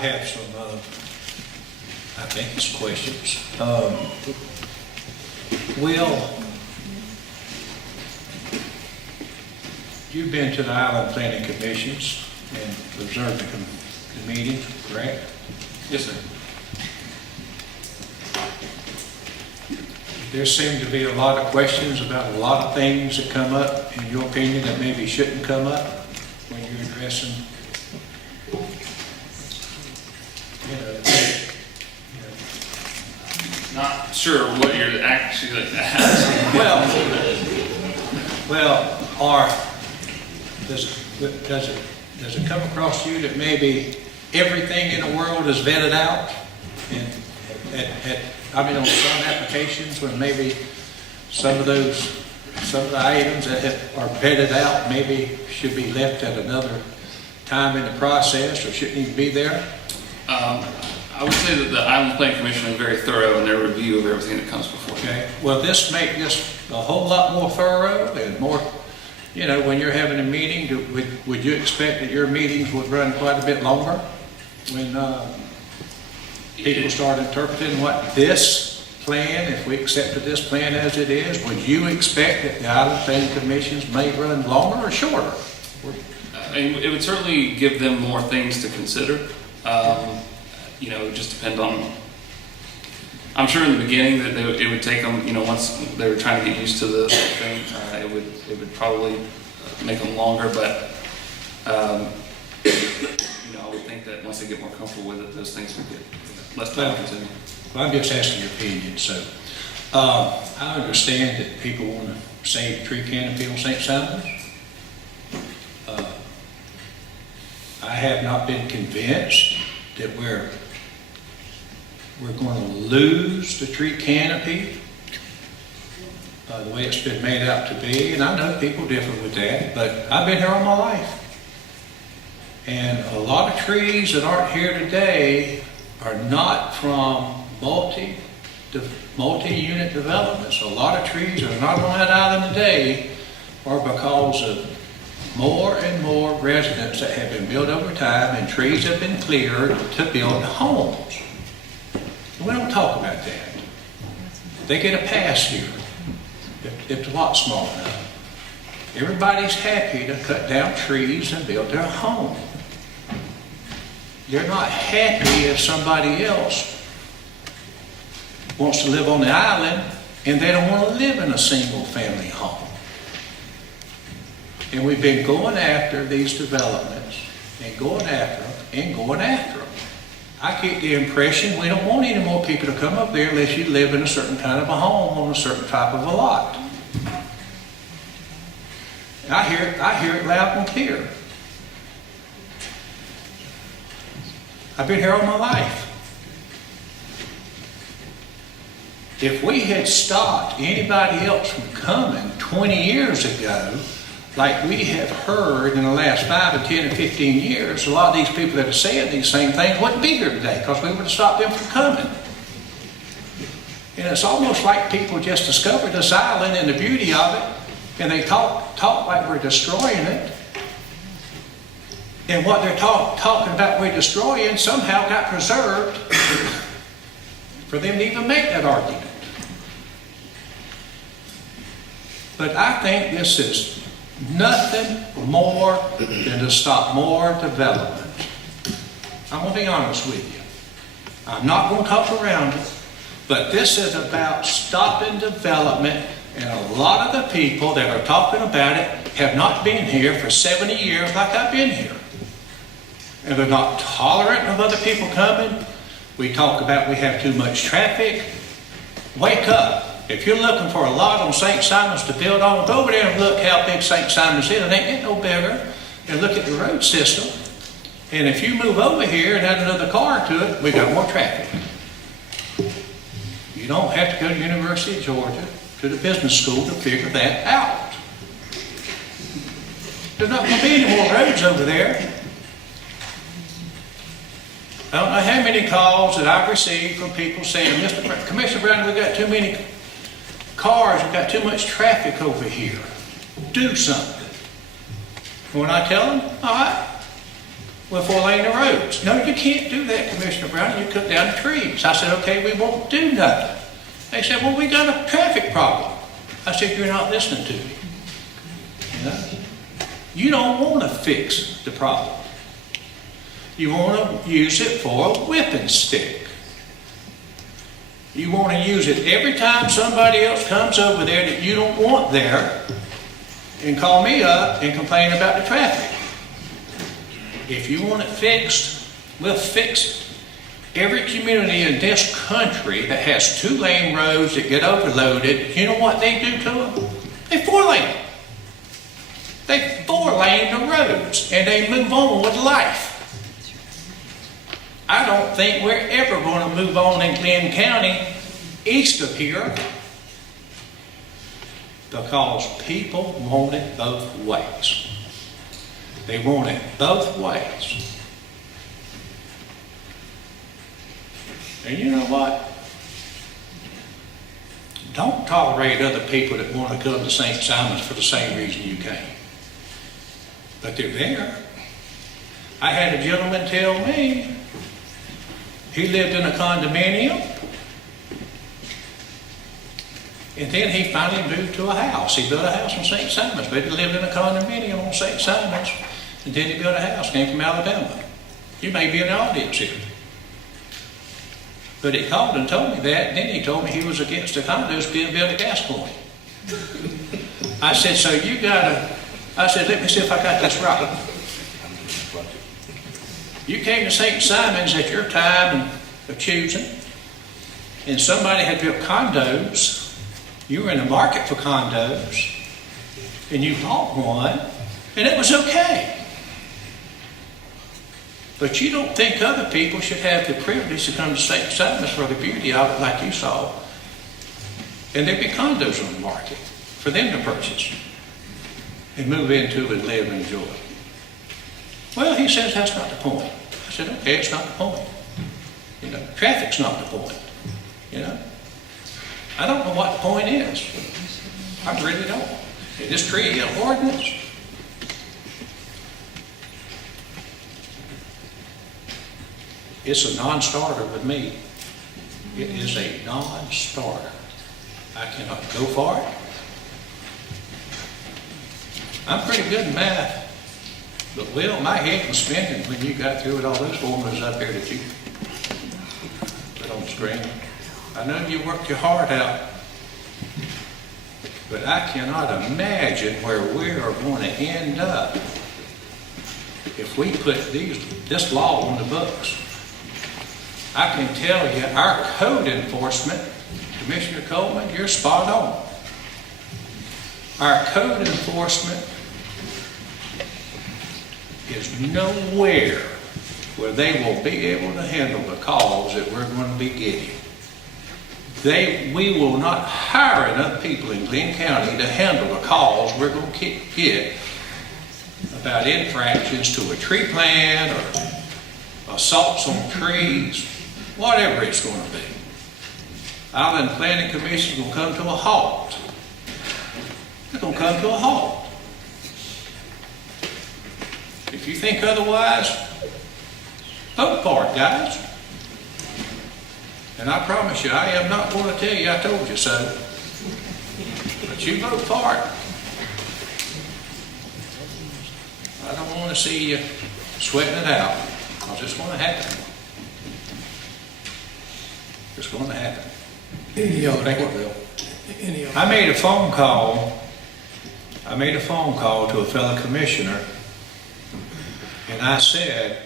have some, I think it's questions. Will, you've been to the Island Planning Commissions and observed the meetings, correct? Yes, sir. There seem to be a lot of questions about a lot of things that come up, in your opinion, that maybe shouldn't come up when you're addressing, Not sure what you're actually asking. does it come across you that maybe everything in the world is vetted out? And on some applications when maybe some of the items that are vetted out maybe should be left at another time in the process or shouldn't even be there? I would say that the Island Planning Commission is very thorough in their review of everything that comes before them. Okay, well, this make this a whole lot more thorough and more, when you're having a meeting, would you expect that your meetings would run quite a bit longer when people start interpreting what this plan, if we accepted this plan as it is, would you expect that the Island Planning Commissions may run longer or shorter? It would certainly give them more things to consider. It would just depend on, I'm sure in the beginning that it would take them, once they were trying to get used to the thing, it would probably make them longer, but I would think that once they get more comfortable with it, those things would get less time consuming. Well, I'm just asking your opinion. So I understand that people want to save tree canopy on St. Simon's. I have not been convinced that we're going to lose the tree canopy the way it's been made out to be. And I know people differ with that, but I've been here all my life. And a lot of trees that aren't here today are not from multi-unit developments. A lot of trees that are not on that island today are because of more and more residents that have been built over time and trees have been cleared to build homes. And we don't talk about that. They get a pass here if the lot's small enough. Everybody's happy to cut down trees and build their home. They're not happy if somebody else wants to live on the island and they don't want to live in a single family home. And we've been going after these developments and going after them and going after them. I get the impression we don't want any more people to come up there unless you live in a certain kind of a home on a certain type of a lot. And I hear it loud and clear. I've been here all my life. If we had stopped anybody else from coming 20 years ago, like we have heard in the last 5 and 10 and 15 years, a lot of these people that are saying these same things wouldn't be here today because we would have stopped them from coming. And it's almost like people just discovered this island and the beauty of it, and they talk like we're destroying it. And what they're talking about we're destroying somehow got preserved for them to even make that argument. But I think this is nothing more than to stop more development. I'm going to be honest with you. I'm not going to talk around it, but this is about stopping development, and a lot of the people that are talking about it have not been here for 70 years like I've been here. And they're not tolerant of other people coming. We talk about we have too much traffic. Wake up. If you're looking for a lot on St. Simon's to build on, go over there and look how big St. Simon's is. It ain't getting no bigger. And look at the road system. And if you move over here and add another car to it, we got more traffic. You don't have to go to the University of Georgia, to the business school to figure that out. There's not going to be any more roads over there. I don't know how many calls that I've received from people saying, Mr. Commissioner Brown, we've got too many cars, we've got too much traffic over here. Do something. And when I tell them, all right, We'll 4-lane the roads. No, you can't do that, Commissioner Brown. You cut down the trees. I said, okay, we won't do nothing. They said, well, we got a traffic problem. I said, you're not listening to me. You know? You don't want to fix the problem. You want to use it for a whipping stick. You want to use it every time somebody else comes over there that you don't want there and call me up and complain about the traffic. If you want it fixed, we'll fix it. Every community in this country that has 2-lane roads that get overloaded, you know what they do to them? They 4-lane. They 4-lane the roads and they move on with life. I don't think we're ever going to move on in Glynn County east of here because people want it both ways. They want it both ways. And you know what? Don't tolerate other people that want to come to St. Simon's for the same reason you came. But they're there. I had a gentleman tell me he lived in a condominium and then he finally moved to a house. He built a house on St. Simon's, but he lived in a condominium on St. Simon's and then he built a house, came from Alabama. You may be in the audience here. But he called and told me that, and then he told me he was against the condos being built at gas point. I said, so you gotta, I said, let me see if I got this right. You came to St. Simon's at your time of choosing, and somebody had built condos. You were in the market for condos, and you bought one, and it was okay. But you don't think other people should have the privilege to come to St. Simon's for the beauty of it like you saw. And there'd be condos on the market for them to purchase and move into and live and enjoy. Well, he says that's not the point. I said, okay, it's not the point. You know, traffic's not the point. You know, I don't know what the point is. I really don't. Is this tree an ordinance? It's a non-starter with me. It is a non-starter. I cannot go for it. I'm pretty good in math, but Will, my head was spinning when you got through with all those formulas up there that you put on the screen. I know you worked your heart out, but I cannot imagine where we are going to end up if we put this law on the books. I can tell you, our code enforcement, Commissioner Coleman, you're spot on. Our code enforcement is nowhere where they will be able to handle the calls that we're going to be getting. We will not hire enough people in Glynn County to handle the calls we're going to get about infractions to a tree plant or assaults on trees, whatever it's going to be. Island Planning Commission is going to come to a halt. It's going to come to a halt. If you think otherwise, vote for it, guys. And I promise you, I am not going to tell you I told you so. But you vote for it. I don't want to see you sweating it out, because it's going to happen. It's going to happen. I made a phone call to a fellow commissioner, and I said,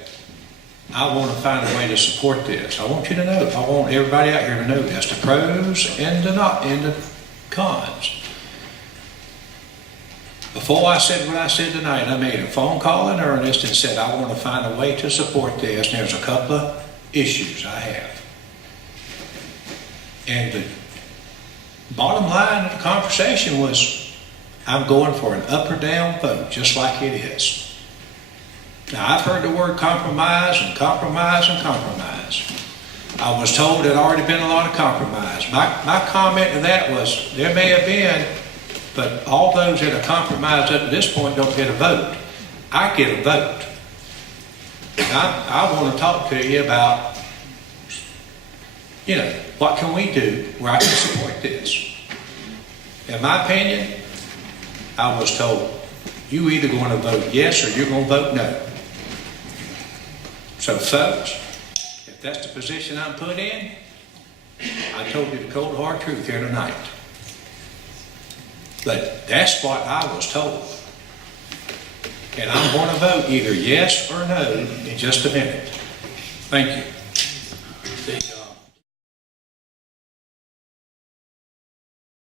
I want to find a way to support this. I want you to know, I want everybody out here to know this, the pros and the cons. Before I said what I said tonight, I made a phone call in earnest and said, I want to find a way to support this, and there's a couple of issues I have. And the bottom line of the conversation was, I'm going for an up or down vote, just like it is. Now, I've heard the word compromise and compromise and compromise. I was told there'd already been a lot of compromise. My comment to that was, there may have been, but all those that are compromised up to this point don't get a vote. I get a vote. I want to talk to you about, what can we do where I can support this? In my opinion, I was told, you either going to vote yes or you're going to vote no. So folks, if that's the position I'm put in, I told you the cold hard truth here tonight. But that's what I was told. And I'm going to vote either yes or no in just a minute. Thank you.